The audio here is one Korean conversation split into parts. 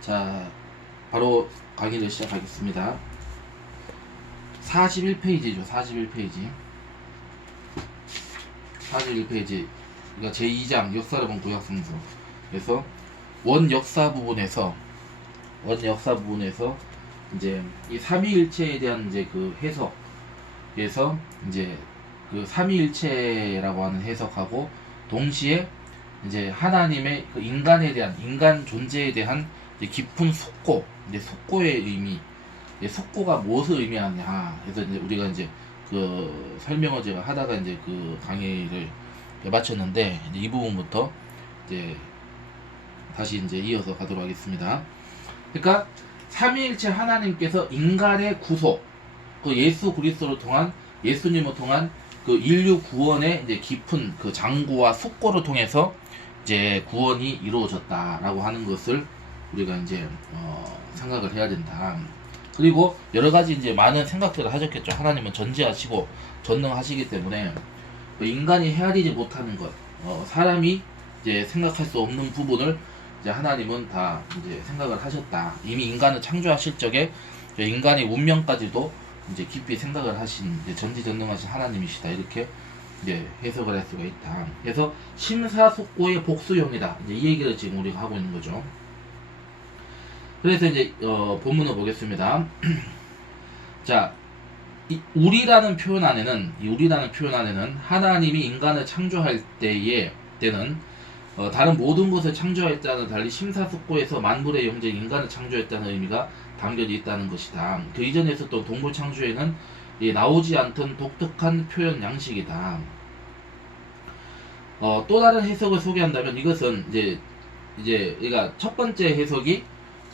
자, 바로 강의를 시작하겠습니다. 41페이지죠. 41페이지. 41페이지. 그러니까 제2장 역사를 본 구약성서. 그래서 원역사 부분에서 이제 이 삼위일체에 대한 이제 그 해석에서 이제 그 삼위일체라고 하는 해석하고 동시에 이제 하나님의 그 인간에 대한 인간 존재에 대한 이제 깊은 숙고, 이제 숙고의 의미, 이제 숙고가 무엇을 의미하냐. 그래서 이제 우리가 이제 그 설명을 제가 하다가 이제 그 강의를 마쳤는데 이제 이 부분부터 이제 다시 이제 이어서 가도록 하겠습니다. 그러니까 삼위일체 하나님께서 인간의 구속, 그 예수 그리스도를 통한 예수님을 통한 그 인류 구원의 이제 깊은 그 장구와 숙고를 통해서 이제 구원이 이루어졌다라고 하는 것을 우리가 이제 생각을 해야 된다. 그리고 여러 가지 이제 많은 생각들을 하셨겠죠. 하나님은 전지하시고 전능하시기 때문에 인간이 헤아리지 못하는 것, 사람이 이제 생각할 수 없는 부분을 이제 하나님은 다 이제 생각을 하셨다. 이미 인간을 창조하실 적에 인간의 운명까지도 이제 깊이 생각을 하신 이제 전지전능하신 하나님이시다. 이렇게 이제 해석을 할 수가 있다. 그래서 심사숙고의 복수형이다. 이제 이 얘기를 지금 우리가 하고 있는 거죠. 그래서 이제 본문을 보겠습니다. 자, 이 우리라는 표현 안에는 하나님이 인간을 창조할 때는 다른 모든 것을 창조할 때와는 달리 심사숙고에서 만물의 영적 인간을 창조했다는 의미가 담겨져 있다는 것이다. 그 이전에 있었던 동물 창조에는 나오지 않던 독특한 표현 양식이다. 또 다른 해석을 소개한다면 이것은 이제 그러니까 첫 번째 해석이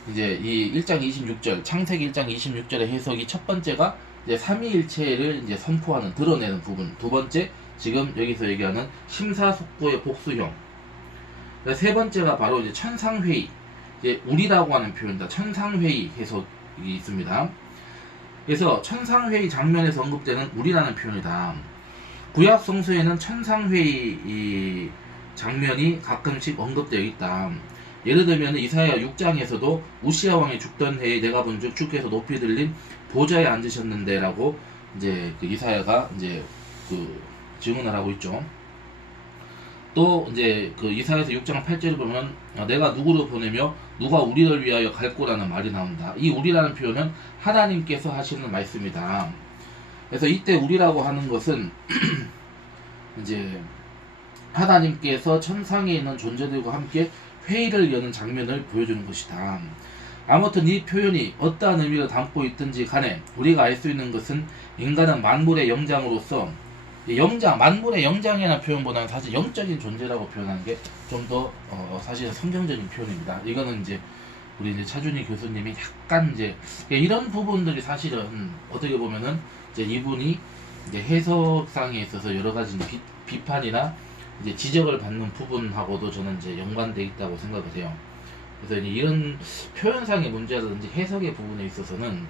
이제 이 1장 26절 창세기 1장 26절의 해석이 첫 번째가 이제 삼위일체를 이제 선포하는 드러내는 부분. 두 번째 지금 여기서 얘기하는 심사숙고의 복수형. 세 번째가 바로 이제 천상회의. 이제 우리라고 하는 표현이다. 천상회의 해석이 있습니다. 그래서 천상회의 장면에서 언급되는 우리라는 표현이다. 구약 성서에는 천상회의 이 장면이 가끔씩 언급되어 있다. 예를 들면 이사야 6장에서도 우시야 왕이 죽던 해에 내가 본즉 주께서 높이 들린 보좌에 앉으셨는데 라고 이제 그 이사야가 이제 그 증언을 하고 있죠. 또 이제 그 이사야서 6장 8절을 보면 내가 누구를 보내며 누가 우리를 위하여 갈 거라는 말이 나온다. 이 우리라는 표현은 하나님께서 하시는 말씀이다. 그래서 이때 우리라고 하는 것은 이제 하나님께서 천상에 있는 존재들과 함께 회의를 여는 장면을 보여주는 것이다. 아무튼 이 표현이 어떠한 의미를 담고 있든지 간에 우리가 알 수 있는 것은 인간은 만물의 영장으로서 만물의 영장이라는 표현보다는 사실 영적인 존재라고 표현하는 게 좀 더 사실 성경적인 표현입니다. 이거는 이제 우리 이제 차준희 교수님이 약간 이제 이런 부분들이 사실은 어떻게 보면은 이제 이분이 이제 해석상에 있어서 여러 가지 비판이나 이제 지적을 받는 부분하고도 저는 이제 연관돼 있다고 생각을 해요. 그래서 이런 표현상의 문제라든지 해석의 부분에 있어서는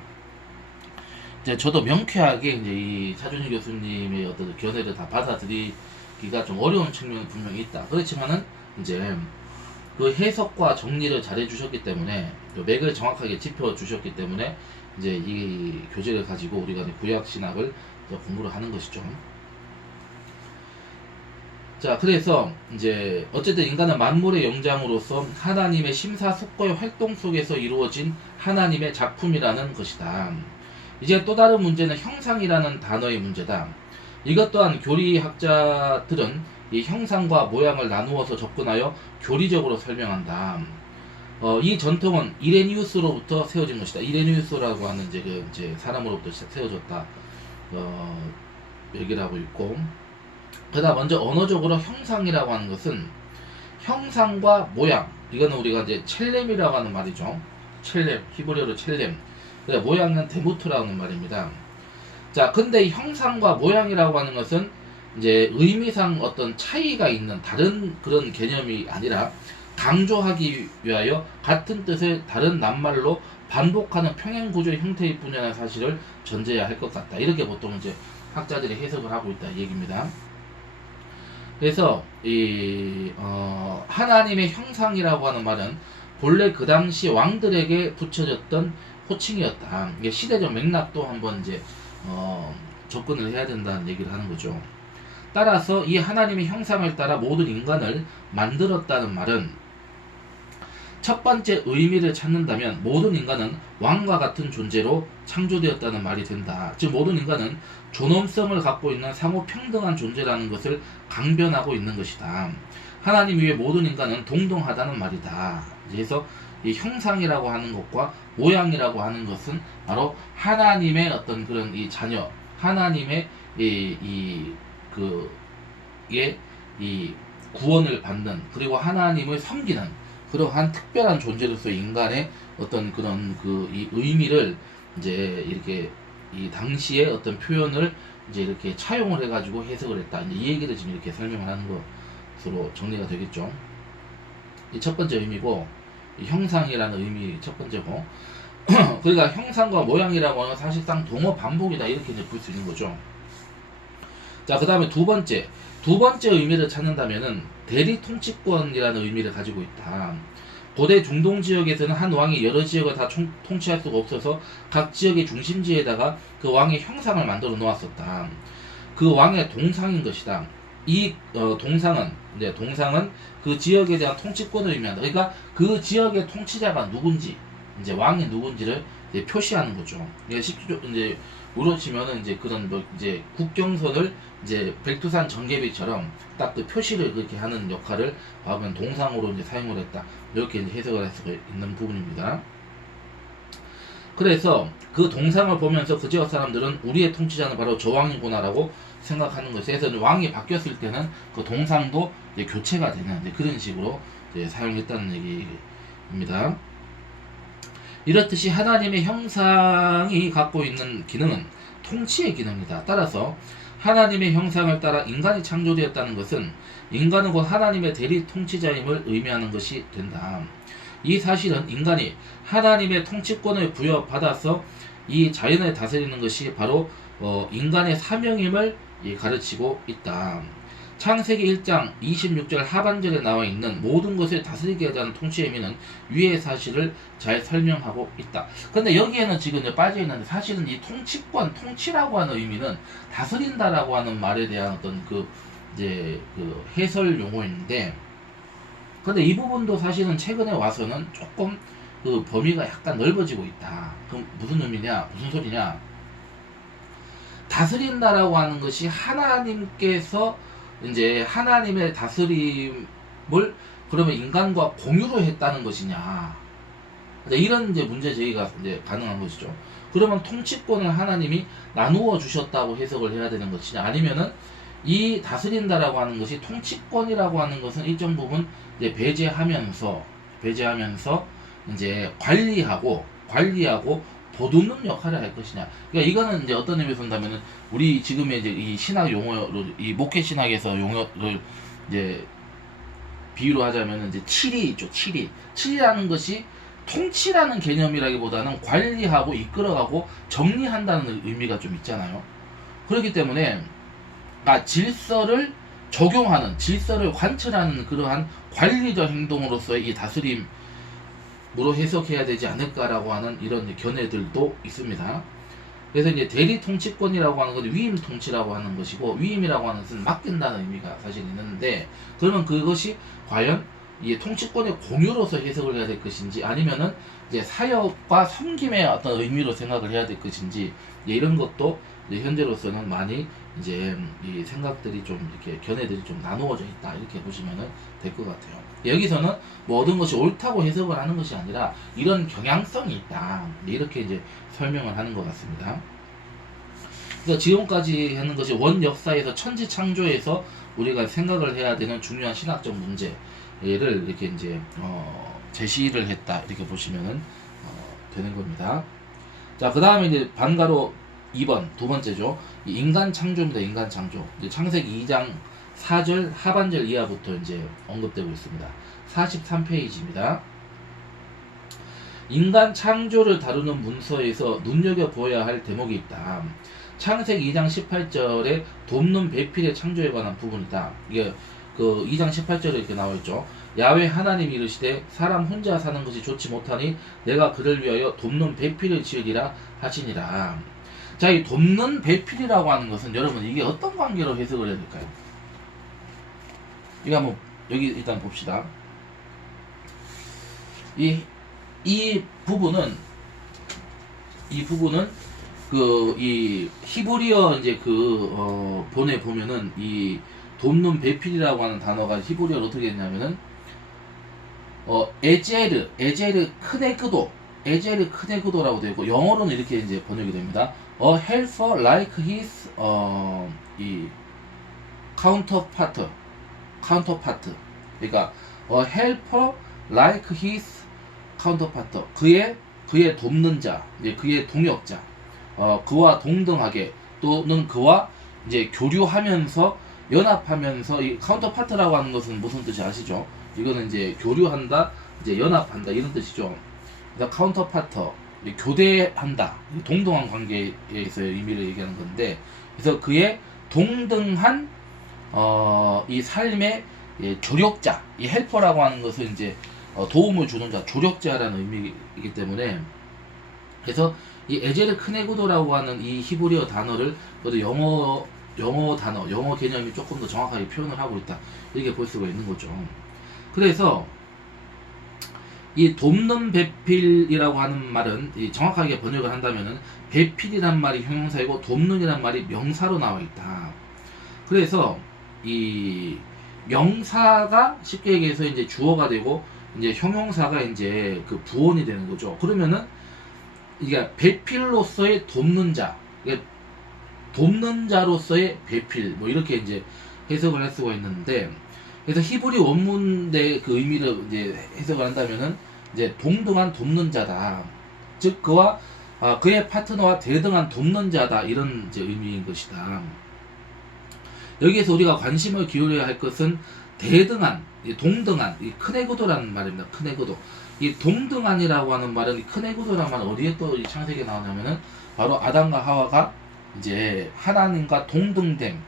이제 저도 명쾌하게 이제 이 차준희 교수님의 어떤 견해를 다 받아들이기가 좀 어려운 측면은 분명히 있다. 그렇지만은 이제 그 해석과 정리를 잘 해주셨기 때문에 맥을 정확하게 짚어주셨기 때문에 이제 이 교재를 가지고 우리가 구약 신학을 공부를 하는 것이죠. 자, 그래서 이제 어쨌든 인간은 만물의 영장으로서 하나님의 심사숙고의 활동 속에서 이루어진 하나님의 작품이라는 것이다. 이제 또 다른 문제는 형상이라는 단어의 문제다. 이것 또한 교리학자들은 이 형상과 모양을 나누어서 접근하여 교리적으로 설명한다. 이 전통은 이레니우스로부터 세워진 것이다. 이레니우스라고 하는 이제 사람으로부터 세워졌다. 얘기를 하고 있고. 그다음 먼저 언어적으로 형상이라고 하는 것은 형상과 모양, 이거는 우리가 이제 첼렘이라고 하는 말이죠. 첼렘, 히브리어로 첼렘. 모양은 데무트라고 하는 말입니다. 자, 근데 이 형상과 모양이라고 하는 것은 이제 의미상 어떤 차이가 있는 다른 그런 개념이 아니라 강조하기 위하여 같은 뜻의 다른 낱말로 반복하는 평행 구조의 형태일 뿐이라는 사실을 전제해야 할 것 같다. 이렇게 보통 이제 학자들이 해석을 하고 있다 이 얘기입니다. 그래서 하나님의 형상이라고 하는 말은 본래 그 당시 왕들에게 붙여졌던 호칭이었다. 이게 시대적 맥락도 한번 이제 접근을 해야 된다는 얘기를 하는 거죠. 따라서 이 하나님의 형상을 따라 모든 인간을 만들었다는 말은 첫 번째 의미를 찾는다면 모든 인간은 왕과 같은 존재로 창조되었다는 말이 된다. 즉 모든 인간은 존엄성을 갖고 있는 상호 평등한 존재라는 것을 강변하고 있는 것이다. 하나님 위에 모든 인간은 동등하다는 말이다. 그래서 이 형상이라고 하는 것과 모양이라고 하는 것은 바로 하나님의 어떤 그런 이 자녀, 하나님의 이 구원을 받는, 그리고 하나님을 섬기는 그러한 특별한 존재로서 인간의 어떤 그런 이 의미를 이제 이렇게 이 당시의 어떤 표현을 이제 이렇게 차용을 해가지고 해석을 했다. 이제 이 얘기를 지금 이렇게 설명을 하는 것으로 정리가 되겠죠. 이 첫 번째 의미고, 이 형상이라는 의미 첫 번째고, 그러니까 형상과 모양이라고 하면 사실상 동어 반복이다 이렇게 이제 볼 수 있는 거죠. 자, 그 다음에 두 번째 의미를 찾는다면은 대리 통치권이라는 의미를 가지고 있다. 고대 중동 지역에서는 한 왕이 여러 지역을 다 통치할 수가 없어서 각 지역의 중심지에다가 그 왕의 형상을 만들어 놓았었다. 그 왕의 동상인 것이다. 이 동상은 그 지역에 대한 통치권을 의미한다. 그러니까 그 지역의 통치자가 누군지, 이제 왕이 누군지를 이제 표시하는 거죠. 이제 우로 치면은 이제 그런 이제 국경선을 이제 백두산 전개비처럼 딱 그 표시를 그렇게 하는 역할을 과거엔 동상으로 이제 사용을 했다. 이렇게 이제 해석을 할 수가 있는 부분입니다. 그래서 그 동상을 보면서 그 지역 사람들은 우리의 통치자는 바로 저 왕이구나라고 생각하는 것에 그래서 왕이 바뀌었을 때는 그 동상도 이제 교체가 되는 그런 식으로 이제 사용했다는 얘기입니다. 이렇듯이 하나님의 형상이 갖고 있는 기능은 통치의 기능이다. 따라서 하나님의 형상을 따라 인간이 창조되었다는 것은 인간은 곧 하나님의 대리 통치자임을 의미하는 것이 된다. 이 사실은 인간이 하나님의 통치권을 부여받아서 이 자연을 다스리는 것이 바로 인간의 사명임을 가르치고 있다. 창세기 1장 26절 하반절에 나와 있는 모든 것을 다스리게 하자는 통치의 의미는 위의 사실을 잘 설명하고 있다. 근데 여기에는 지금 이제 빠져 있는데 사실은 이 통치라고 하는 의미는 다스린다라고 하는 말에 대한 어떤 이제 해설 용어인데, 근데 이 부분도 사실은 최근에 와서는 조금 그 범위가 약간 넓어지고 있다. 그럼 무슨 의미냐? 무슨 소리냐? 다스린다라고 하는 것이 하나님께서 이제 하나님의 다스림을 그러면 인간과 공유로 했다는 것이냐, 이런 이제 문제 제기가 이제 가능한 것이죠. 그러면 통치권을 하나님이 나누어 주셨다고 해석을 해야 되는 것이냐, 아니면은 이 다스린다라고 하는 것이 통치권이라고 하는 것은 일정 부분 이제 배제하면서 이제 관리하고 보듬는 역할을 할 것이냐. 그러니까 이거는 이제 어떤 의미에서 본다면은 우리 지금의 이제 이 신학 용어로 이 목회 신학에서 용어를 이제 비유로 하자면은 이제 칠이 있죠. 칠이라는 것이 통치라는 개념이라기보다는 관리하고 이끌어가고 정리한다는 의미가 좀 있잖아요. 그렇기 때문에 질서를 적용하는, 질서를 관철하는 그러한 관리적 행동으로서의 이 다스림으로 해석해야 되지 않을까라고 하는 이런 견해들도 있습니다. 그래서 이제 대리 통치권이라고 하는 것은 위임 통치라고 하는 것이고, 위임이라고 하는 것은 맡긴다는 의미가 사실 있는데, 그러면 그것이 과연 이 통치권의 공유로서 해석을 해야 될 것인지, 아니면은 이제 사역과 섬김의 어떤 의미로 생각을 해야 될 것인지, 이런 것도 이제 현재로서는 많이 이제 이 생각들이 좀 이렇게 견해들이 좀 나누어져 있다, 이렇게 보시면은 될 것 같아요. 여기서는 모든 것이 옳다고 해석을 하는 것이 아니라 이런 경향성이 있다, 이렇게 이제 설명을 하는 것 같습니다. 그래서 지금까지 하는 것이 원 역사에서 천지 창조에서 우리가 생각을 해야 되는 중요한 신학적 문제를 이렇게 이제 제시를 했다, 이렇게 보시면은 되는 겁니다. 자, 그 다음에 이제 반가로 2번 두 번째죠. 인간 창조입니다. 인간 창조. 이제 창세기 2장 4절 하반절 이하부터 이제 언급되고 있습니다. 43페이지입니다. 인간 창조를 다루는 문서에서 눈여겨보아야 할 대목이 있다. 창세기 2장 18절에 돕는 배필의 창조에 관한 부분이다. 이게 그 2장 18절에 이렇게 나와있죠. 야훼 하나님이 이르시되 사람 혼자 사는 것이 좋지 못하니 내가 그를 위하여 돕는 배필을 지으리라 하시니라. 자, 이 돕는 배필이라고 하는 것은 여러분 이게 어떤 관계로 해석을 해야 될까요? 이거 한번 여기 일단 봅시다. 이 부분은 이 히브리어 이제 본에 보면은 이 돕는 배필이라고 하는 단어가 히브리어로 어떻게 되냐면은 에제르 크네그도라고 되고 영어로는 이렇게 이제 번역이 됩니다. A helper like his 이 counterpart. 그러니까 a helper like his counterpart. 그의 돕는 자, 이제 그의 동역자. 그와 동등하게 또는 그와 이제 교류하면서 연합하면서 이 카운터파트라고 하는 것은 무슨 뜻이 아시죠? 이거는 이제 교류한다, 이제 연합한다 이런 뜻이죠. 그래서 카운터파터 교대한다, 동등한 관계에서의 의미를 얘기하는 건데, 그래서 그의 동등한 이 삶의 조력자, 이 헬퍼라고 하는 것은 이제 도움을 주는 자, 조력자라는 의미이기 때문에, 그래서 이 에제르 크네구도라고 하는 이 히브리어 단어를 영어 개념이 조금 더 정확하게 표현을 하고 있다, 이렇게 볼 수가 있는 거죠. 그래서 이 돕는 배필이라고 하는 말은 정확하게 번역을 한다면은 배필이란 말이 형용사이고 돕는이란 말이 명사로 나와 있다. 그래서 이 명사가 쉽게 얘기해서 이제 주어가 되고 이제 형용사가 이제 그 부원이 되는 거죠. 그러면은 이게 배필로서의 돕는 자, 돕는 자로서의 배필, 뭐 이렇게 이제 해석을 할 수가 있는데, 그래서 히브리 원문의 그 의미를 이제 해석을 한다면은 이제 동등한 돕는 자다, 즉 그와 그의 파트너와 대등한 돕는 자다, 이런 이제 의미인 것이다. 여기에서 우리가 관심을 기울여야 할 것은 대등한, 동등한, 이 크네그도라는 말입니다. 크네그도. 이 동등한이라고 하는 말은, 이 크네그도라는 말은 어디에 또 이 창세기에 나오냐면은 바로 아담과 하와가 이제 하나님과 동등됨,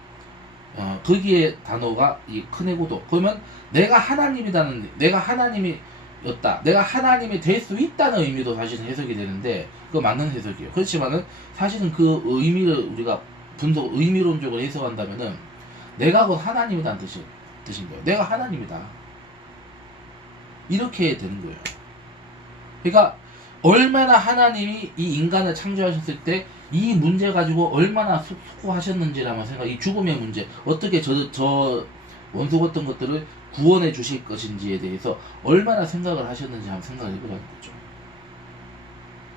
거기에 단어가 이 크네고도. 그러면 내가 하나님이다는, 내가 하나님이었다, 내가 하나님이 될 수 있다는 의미도 사실은 해석이 되는데, 그거 맞는 해석이에요. 그렇지만은 사실은 그 의미를 우리가 의미론적으로 해석한다면은 내가 곧 하나님이다는 뜻인 거예요. 내가 하나님이다, 이렇게 되는 거예요. 그러니까 얼마나 하나님이 이 인간을 창조하셨을 때 이 문제 가지고 얼마나 수고하셨는지를 한번 생각, 이 죽음의 문제, 어떻게 저 원수 같은 것들을 구원해 주실 것인지에 대해서 얼마나 생각을 하셨는지 한번 생각을 해보라는 거죠.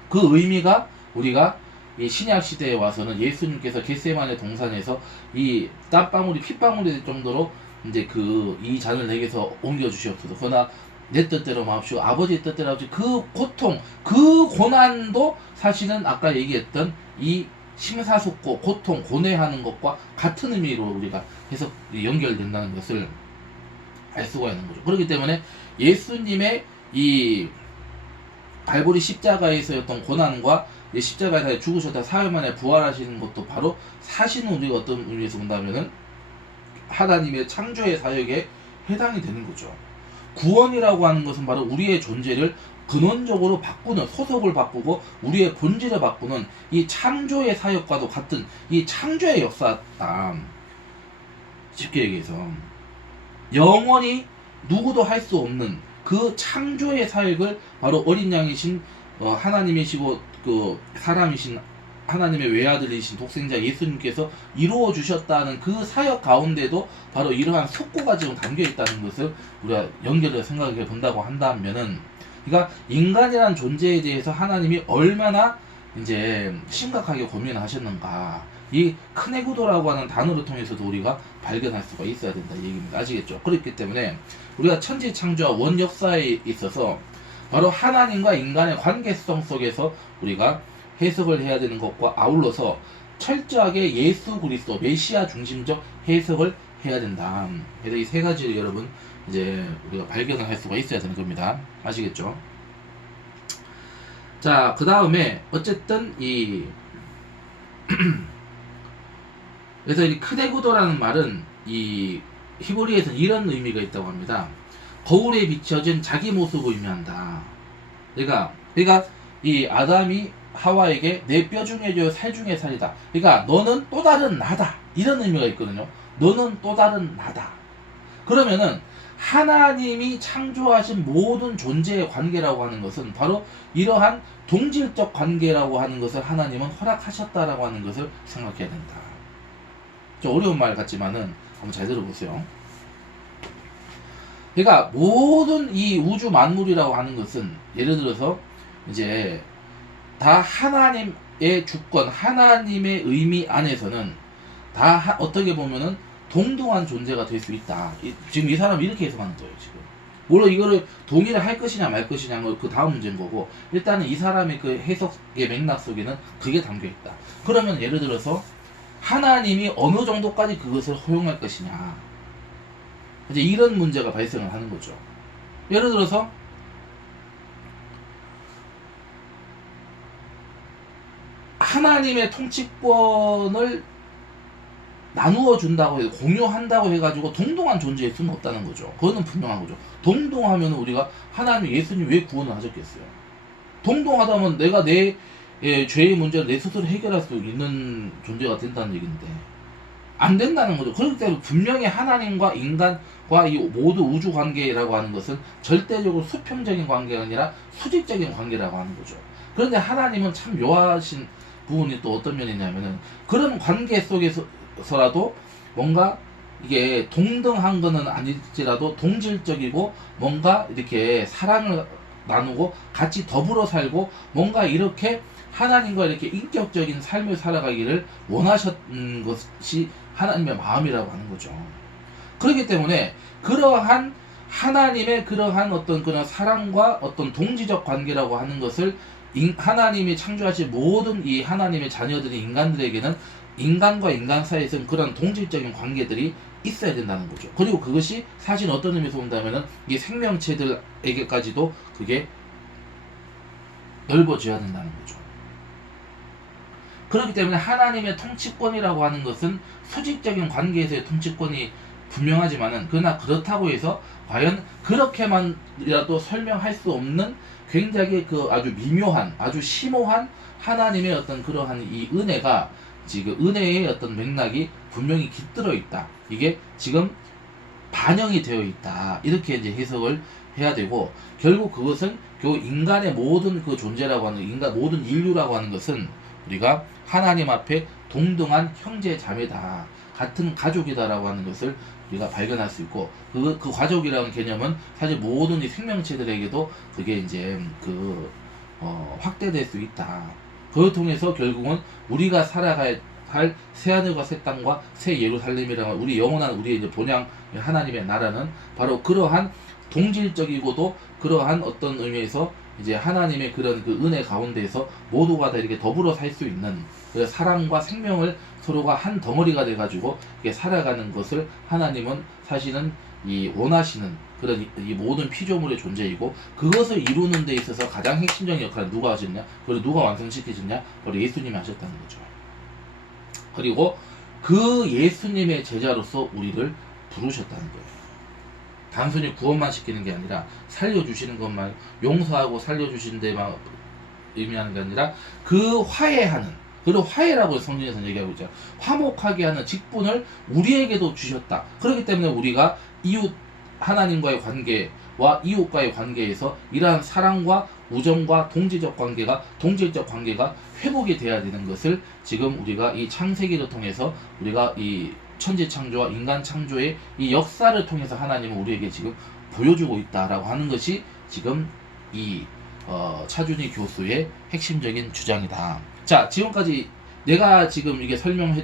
그 의미가 우리가 이 신약 시대에 와서는 예수님께서 겟세마네 동산에서 이 땀방울이 핏방울이 될 정도로 이제 이 잔을 내게서 옮겨 주시옵소서. 그러나 내 뜻대로 마옵시고 아버지의 뜻대로 하옵시고, 그 고통, 그 고난도 사실은 아까 얘기했던 이 심사숙고, 고통, 고뇌하는 것과 같은 의미로 우리가 해석 연결된다는 것을 알 수가 있는 거죠. 그렇기 때문에 예수님의 이 갈보리 십자가에서였던 고난과 십자가에서 죽으셨다 사흘 만에 부활하시는 것도 바로 사실은 우리가 어떤 의미에서 본다면은 하나님의 창조의 사역에 해당이 되는 거죠. 구원이라고 하는 것은 바로 우리의 존재를 근원적으로 바꾸는, 소속을 바꾸고 우리의 본질을 바꾸는 이 창조의 사역과도 같은 이 창조의 역사다. 쉽게 얘기해서 영원히 누구도 할 수 없는 그 창조의 사역을 바로 어린 양이신 하나님이시고 그 사람이신 하나님의 외아들이신 독생자 예수님께서 이루어 주셨다는 그 사역 가운데도 바로 이러한 속고가 지금 담겨 있다는 것을 우리가 연결을 생각해 본다고 한다면은, 그러니까 인간이라는 존재에 대해서 하나님이 얼마나 이제 심각하게 고민하셨는가, 이 크네구도라고 하는 단어를 통해서도 우리가 발견할 수가 있어야 된다, 이 얘기입니다. 아시겠죠? 그렇기 때문에 우리가 천지 창조와 원 역사에 있어서 바로 하나님과 인간의 관계성 속에서 우리가 해석을 해야 되는 것과 아울러서 철저하게 예수 그리스도 메시아 중심적 해석을 해야 된다. 그래서 이 세 가지를 여러분 이제 우리가 발견을 할 수가 있어야 되는 겁니다. 아시겠죠? 자, 그 다음에 어쨌든 그래서 이 크네구도라는 말은 이 히브리에서는 이런 의미가 있다고 합니다. 거울에 비춰진 자기 모습을 의미한다. 그러니까 이 아담이 하와에게 내 뼈 중에 살 중에 살이다. 그러니까 너는 또 다른 나다. 이런 의미가 있거든요. 너는 또 다른 나다. 그러면은 하나님이 창조하신 모든 존재의 관계라고 하는 것은 바로 이러한 동질적 관계라고 하는 것을 하나님은 허락하셨다라고 하는 것을 생각해야 된다. 좀 어려운 말 같지만은 한번 잘 들어보세요. 그러니까 모든 이 우주 만물이라고 하는 것은 예를 들어서 이제 다 하나님의 주권, 하나님의 의미 안에서는 다 어떻게 보면은 동등한 존재가 될 수 있다. 지금 이 사람은 이렇게 해석하는 거예요, 지금. 물론 이거를 동의를 할 것이냐 말 것이냐는 그 다음 문제인 거고, 일단은 이 사람의 그 해석의 맥락 속에는 그게 담겨 있다. 그러면 예를 들어서 하나님이 어느 정도까지 그것을 허용할 것이냐. 이제 이런 문제가 발생을 하는 거죠. 예를 들어서 하나님의 통치권을 나누어 준다고 해서 공유한다고 해가지고 동등한 존재일 수는 없다는 거죠. 그거는 분명한 거죠. 동등하면 우리가 하나님 예수님 왜 구원을 하셨겠어요? 동등하다면 내가 내 죄의 문제를 내 스스로 해결할 수 있는 존재가 된다는 얘기인데 안 된다는 거죠. 그렇기 때문에 분명히 하나님과 인간과 이 모두 우주 관계라고 하는 것은 절대적으로 수평적인 관계가 아니라 수직적인 관계라고 하는 거죠. 그런데 하나님은 참 묘하신 부분이 또 어떤 면이 있냐면은 그런 관계 속에서라도 뭔가 이게 동등한 거는 아닐지라도 동질적이고 뭔가 이렇게 사랑을 나누고 같이 더불어 살고 뭔가 이렇게 하나님과 이렇게 인격적인 삶을 살아가기를 원하셨는 것이 하나님의 마음이라고 하는 거죠. 그렇기 때문에 그러한 하나님의 그러한 어떤 그런 사랑과 어떤 동지적 관계라고 하는 것을 하나님이 창조하신 모든 이 하나님의 자녀들인 인간들에게는 인간과 인간 사이에서는 그런 동질적인 관계들이 있어야 된다는 거죠. 그리고 그것이 사실 어떤 의미에서 본다면은 이 생명체들에게까지도 그게 넓어져야 된다는 거죠. 그렇기 때문에 하나님의 통치권이라고 하는 것은 수직적인 관계에서의 통치권이 분명하지만은 그러나 그렇다고 해서 과연 그렇게만이라도 설명할 수 없는 굉장히 그 아주 미묘한 아주 심오한 하나님의 어떤 그러한 이 은혜가 지금 은혜의 어떤 맥락이 분명히 깃들어 있다. 이게 지금 반영이 되어 있다. 이렇게 이제 해석을 해야 되고 결국 그것은 그 인간의 모든 그 존재라고 하는 인간 모든 인류라고 하는 것은 우리가 하나님 앞에 동등한 형제 자매다. 같은 가족이다라고 하는 것을 우리가 발견할 수 있고 그 가족이라는 개념은 사실 모든 이 생명체들에게도 그게 이제 확대될 수 있다. 그걸 통해서 결국은 우리가 살아갈 새하늘과 새 땅과 새 예루살렘이라는 우리 영원한 우리의 이제 본향 하나님의 나라는 바로 그러한 동질적이고도 그러한 어떤 의미에서 이제 하나님의 그런 그 은혜 가운데에서 모두가 다 이렇게 더불어 살 수 있는 그 사랑과 생명을 서로가 한 덩어리가 돼가지고 이렇게 살아가는 것을 하나님은 사실은 이 원하시는 그런 이 모든 피조물의 존재이고 그것을 이루는 데 있어서 가장 핵심적인 역할을 누가 하셨냐? 그리고 누가 완성시키셨냐? 바로 예수님이 하셨다는 거죠. 그리고 그 예수님의 제자로서 우리를 부르셨다는 거예요. 단순히 구원만 시키는 게 아니라 살려주시는 것만 용서하고 살려주시는 데만 의미하는 게 아니라 그 화해하는 그리고 화해라고 성경에서 얘기하고 있죠. 화목하게 하는 직분을 우리에게도 주셨다. 그렇기 때문에 우리가 이웃 하나님과의 관계와 이웃과의 관계에서 이러한 사랑과 우정과 동질적 관계가 회복이 돼야 되는 것을 지금 우리가 이 창세기를 통해서 우리가 이 천지 창조와 인간 창조의 이 역사를 통해서 하나님은 우리에게 지금 보여주고 있다라고 하는 것이 지금 이 차준희 교수의 핵심적인 주장이다. 자, 지금까지 내가 지금 이게 설명해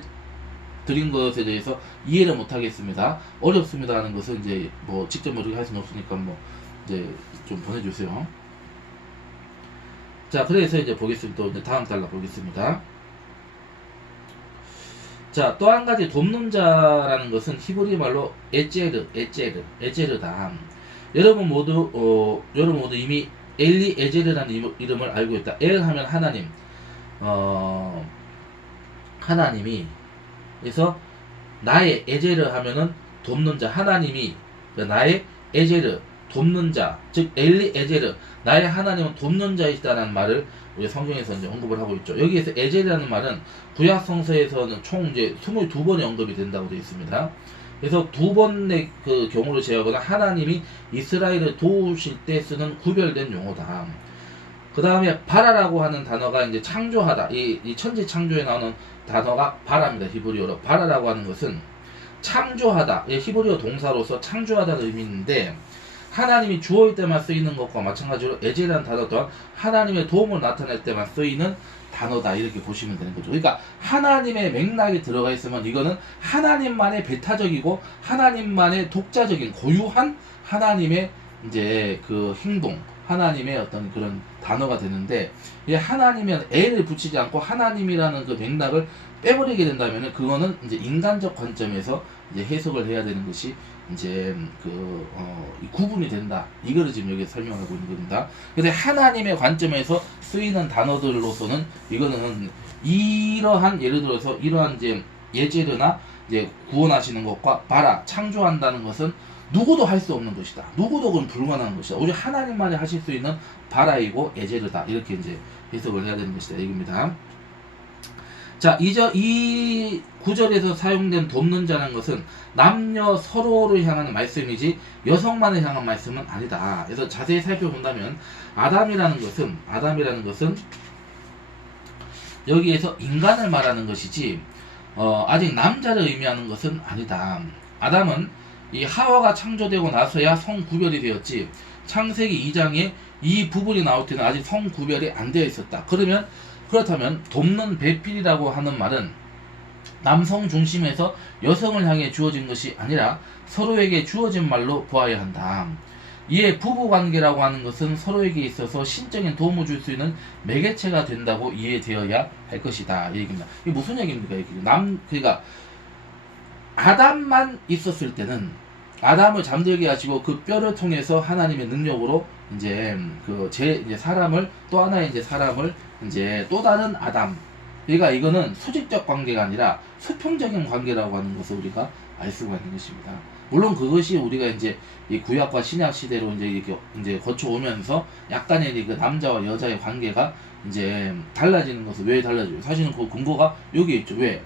드린 것에 대해서 이해를 못 하겠습니다. 어렵습니다 하는 것은 이제 뭐 직접 모르게 할 수는 없으니까 뭐 이제 좀 보내주세요. 자, 그래서 이제 보겠습니다. 또 이제 다음 달라 보겠습니다. 자, 또 한 가지 돕는 자라는 것은 히브리 말로 에제르다. 여러분 모두 이미 엘리 에제르라는 이름을 알고 있다. 엘 하면 하나님, 하나님이 그래서 나의 에제르 하면은 돕는 자 하나님이 나의 에제르 돕는 자, 즉 엘리 에제르, 나의 하나님은 돕는 자이시다라는 말을 우리 성경에서 이제 언급을 하고 있죠. 여기에서 에제르라는 말은 구약 성서에서는 총 이제 22번이 언급이 된다고 되어 있습니다. 그래서 두 번의 그 경우를 제외하고는 하나님이 이스라엘을 도우실 때 쓰는 구별된 용어다. 그 다음에 바라라고 하는 단어가 이제 창조하다. 이 천지 창조에 나오는 단어가 바라입니다. 히브리어로. 바라라고 하는 것은 창조하다. 히브리어 동사로서 창조하다는 의미인데, 하나님이 주어일 때만 쓰이는 것과 마찬가지로 에제라는 단어 또한 하나님의 도움을 나타낼 때만 쓰이는 단어다. 이렇게 보시면 되는 거죠. 그러니까 하나님의 맥락이 들어가 있으면 이거는 하나님만의 배타적이고 하나님만의 독자적인 고유한 하나님의 이제 그 행동, 하나님의 어떤 그런 단어가 되는데, 이 하나님은 애를 붙이지 않고 하나님이라는 그 맥락을 빼버리게 된다면 그거는 이제 인간적 관점에서 이제 해석을 해야 되는 것이 이제 구분이 된다. 이거를 지금 여기 설명하고 있는 겁니다. 근데 하나님의 관점에서 쓰이는 단어들로서는 이거는 이러한, 예를 들어서 이러한 이제 예제르나 이제 구원하시는 것과 바라, 창조한다는 것은 누구도 할 수 없는 것이다. 누구도 그건 불가능한 것이다. 오직 하나님만이 하실 수 있는 바라이고 에제르다. 이렇게 이제 해석을 해야 되는 것이다. 이겁니다. 자, 이 구절에서 사용된 돕는 자라는 것은 남녀 서로를 향하는 말씀이지 여성만을 향한 말씀은 아니다. 그래서 자세히 살펴본다면 아담이라는 것은 여기에서 인간을 말하는 것이지 아직 남자를 의미하는 것은 아니다. 아담은 이 하와가 창조되고 나서야 성구별이 되었지, 창세기 2장에 이 부분이 나올 때는 아직 성구별이 안 되어 있었다. 그렇다면 돕는 배필이라고 하는 말은 남성 중심에서 여성을 향해 주어진 것이 아니라 서로에게 주어진 말로 보아야 한다. 이에 부부관계라고 하는 것은 서로에게 있어서 신적인 도움을 줄 수 있는 매개체가 된다고 이해되어야 할 것이다. 이 얘기입니다. 이게 무슨 얘기입니까? 그러니까 아담만 있었을 때는 아담을 잠들게 하시고 그 뼈를 통해서 하나님의 능력으로 이제 사람을, 또 하나의 이제 사람을 이제 또 다른 아담. 그러니까 이거는 수직적 관계가 아니라 수평적인 관계라고 하는 것을 우리가 알 수가 있는 것입니다. 물론 그것이 우리가 이제 이 구약과 신약 시대로 이제 거쳐오면서 약간의 그 남자와 여자의 관계가 이제 달라지는 것은 왜 달라져요? 사실은 그 근거가 여기에 있죠. 왜?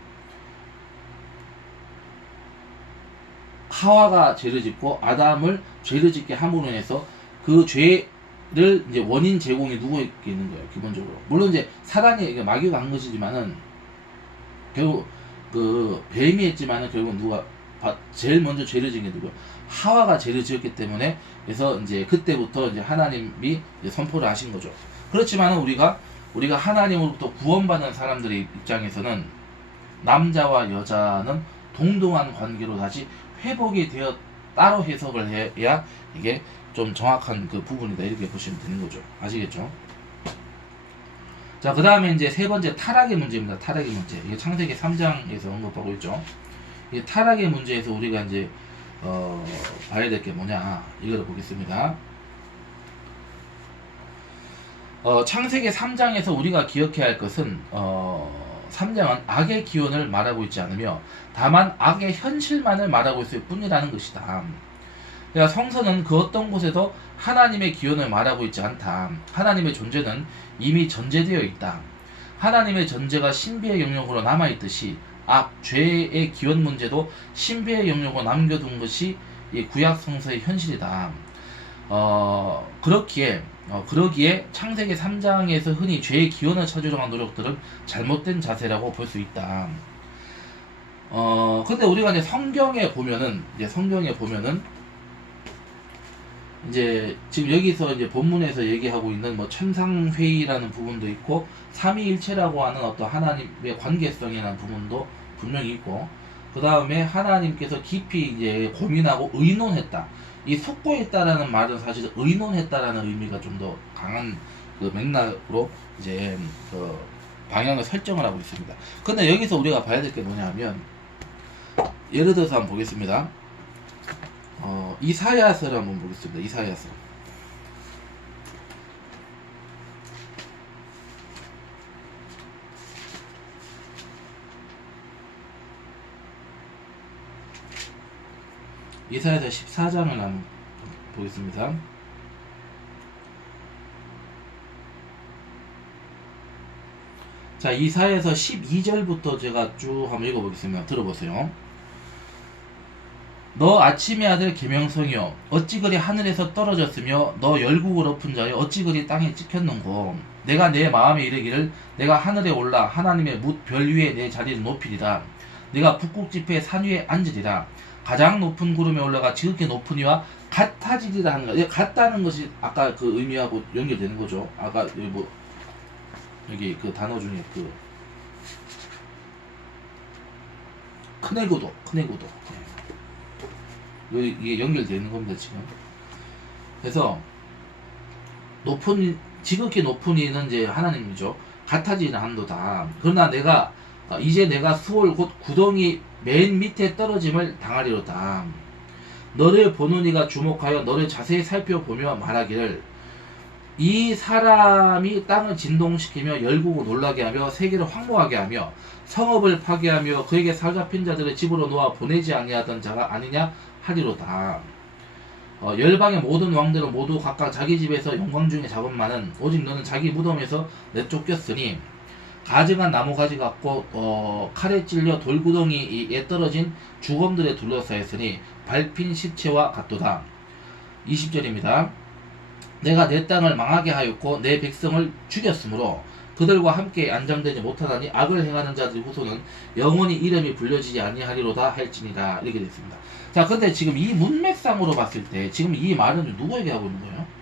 하와가 죄를 짓고 아담을 죄를 짓게 함으로 인해서 그 죄를 이제 원인 제공이 누구에게 있는 거예요, 기본적으로. 물론 이제 사단이, 마귀가 한 것이지만은 결국 그 뱀이 했지만은 결국 누가 제일 먼저 죄를 지은 게 누구예요? 하와가 죄를 지었기 때문에, 그래서 이제 그때부터 이제 하나님이 이제 선포를 하신 거죠. 그렇지만은 우리가 하나님으로부터 구원받는 사람들의 입장에서는 남자와 여자는 동등한 관계로 다시 회복이 되어 따로 해석을 해야 이게 좀 정확한 그 부분이다. 이렇게 보시면 되는 거죠. 아시겠죠? 자, 그 다음에 이제 세 번째 타락의 문제입니다. 타락의 문제. 이게 창세기 3장에서 언급하고 있죠. 이 타락의 문제에서 우리가 이제 봐야 될 게 뭐냐, 이거를 보겠습니다. 창세기 3장에서 우리가 기억해야 할 것은 3장은 악의 기원을 말하고 있지 않으며 다만 악의 현실만을 말하고 있을 뿐이라는 것이다. 그러니까 성서는 그 어떤 곳에도 하나님의 기원을 말하고 있지 않다. 하나님의 존재는 이미 전제되어 있다. 하나님의 전제가 신비의 영역으로 남아있듯이 악, 죄의 기원 문제도 신비의 영역으로 남겨둔 것이 이 구약 성서의 현실이다. 그러기에 창세기 3장에서 흔히 죄의 기원을 찾으려는 노력들은 잘못된 자세라고 볼 수 있다. 근데 우리가 이제 성경에 보면은 이제 지금 여기서 이제 본문에서 얘기하고 있는 뭐 천상회의라는 부분도 있고 삼위일체라고 하는 어떤 하나님의 관계성이라는 부분도 분명히 있고, 그 다음에 하나님께서 깊이 이제 고민하고 의논했다. 이 속고했다라는 말은 사실 의논했다라는 의미가 좀 더 강한 그 맥락으로 이제 그 방향을 설정을 하고 있습니다. 근데 여기서 우리가 봐야 될 게 뭐냐면, 예를 들어서 한번 보겠습니다. 이사야서를 한번 보겠습니다. 이사야서. 이사야서 14장을 한번 보겠습니다. 자, 이사에서 12절부터 제가 쭉 한번 읽어보겠습니다. 들어보세요. 너 아침의 아들 계명성이여 어찌 그리 하늘에서 떨어졌으며 너 열국을 엎은 자여 어찌 그리 땅에 찍혔는고 내가 내 마음에 이르기를 내가 하늘에 올라 하나님의 뭇 별 위에 내 자리를 높이리라 내가 북극 지폐의 산 위에 앉으리라 가장 높은 구름에 올라가 지극히 높은 이와 같아지리라 하는 거. 같다는 것이 아까 그 의미하고 연결되는 거죠. 아까 여기 그 단어 중에 그 큰애 구도 이게 연결되는 겁니다 지금. 그래서 지극히 높은 이는 이제 하나님이죠. 같아지는 한도다. 그러나 이제 내가 수월 곧 구덩이 맨 밑에 떨어짐을 당하리로다. 너를 보는 이가 주목하여 너를 자세히 살펴보며 말하기를 이 사람이 땅을 진동시키며 열국을 놀라게 하며 세계를 황무하게 하며 성읍을 파괴하며 그에게 사로잡힌 자들을 집으로 놓아 보내지 아니하던 자가 아니냐 하리로다. 열방의 모든 왕들은 모두 각각 자기 집에서 영광 중에 잡은만은 오직 너는 자기 무덤에서 내쫓겼으니 가증한 나무가지 같고 칼에 찔려 돌구덩이에 떨어진 주검들에 둘러싸였으니 밟힌 시체와 같도다. 20절입니다. 내가 내 땅을 망하게 하였고 내 백성을 죽였으므로 그들과 함께 안장되지 못하다니 악을 행하는 자들의 후손은 영원히 이름이 불려지지 아니하리로다 할지니라. 이렇게 됐습니다. 자, 근데 지금 이 문맥상으로 봤을 때 지금 이 말은 누구에게 하고 있는 거예요?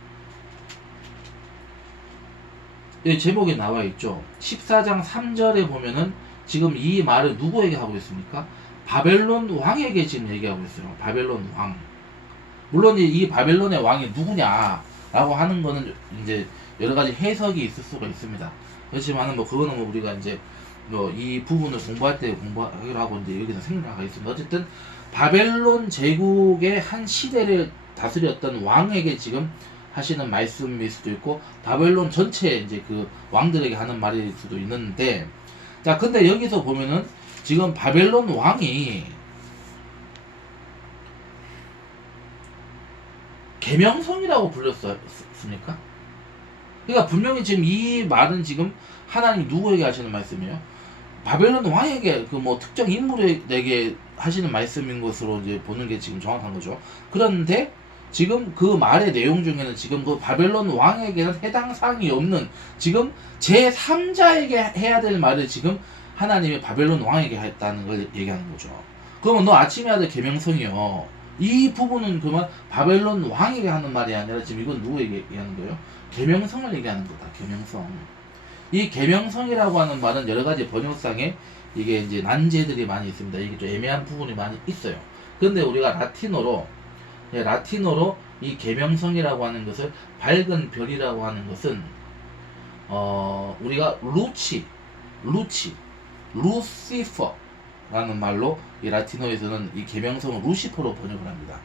여기 제목에 나와 있죠. 14장 3절에 보면은 지금 이 말을 누구에게 하고 있습니까? 바벨론 왕에게 지금 얘기하고 있어요. 바벨론 왕. 물론 이 바벨론의 왕이 누구냐라고 하는 거는 이제 여러 가지 해석이 있을 수가 있습니다. 그렇지만은 그거는 우리가 이제 이 부분을 공부할 때 공부하기로 하고 이제 여기서 생각하고 있습니다. 어쨌든 바벨론 제국의 한 시대를 다스렸던 왕에게 지금 하시는 말씀일 수도 있고 바벨론 전체 이제 그 왕들에게 하는 말일 수도 있는데, 자, 근데 여기서 보면은 지금 바벨론 왕이 계명성이라고 불렸습니까? 그러니까 분명히 지금 이 말은 지금 하나님이 누구에게 하시는 말씀이에요? 바벨론 왕에게 특정 인물에게 하시는 말씀인 것으로 이제 보는 게 지금 정확한 거죠. 그런데 지금 그 말의 내용 중에는 지금 그 바벨론 왕에게는 해당 사항이 없는 지금 제3자에게 해야 될 말을 지금 하나님이 바벨론 왕에게 했다는 걸 얘기하는 거죠. 그러면 너 아침에 아들 계명성이요. 이 부분은 그만 바벨론 왕에게 하는 말이 아니라 지금 이건 누구에게 얘기하는 거예요? 계명성을 얘기하는 거다. 계명성. 이 계명성이라고 하는 말은 여러 가지 번역상에 이게 이제 난제들이 많이 있습니다. 이게 좀 애매한 부분이 많이 있어요. 근데 우리가 라틴어로 이 계명성이라고 하는 것을 밝은 별이라고 하는 것은 우리가 루시퍼라는 말로 이 라틴어에서는 이 계명성을 루시퍼로 번역을 합니다.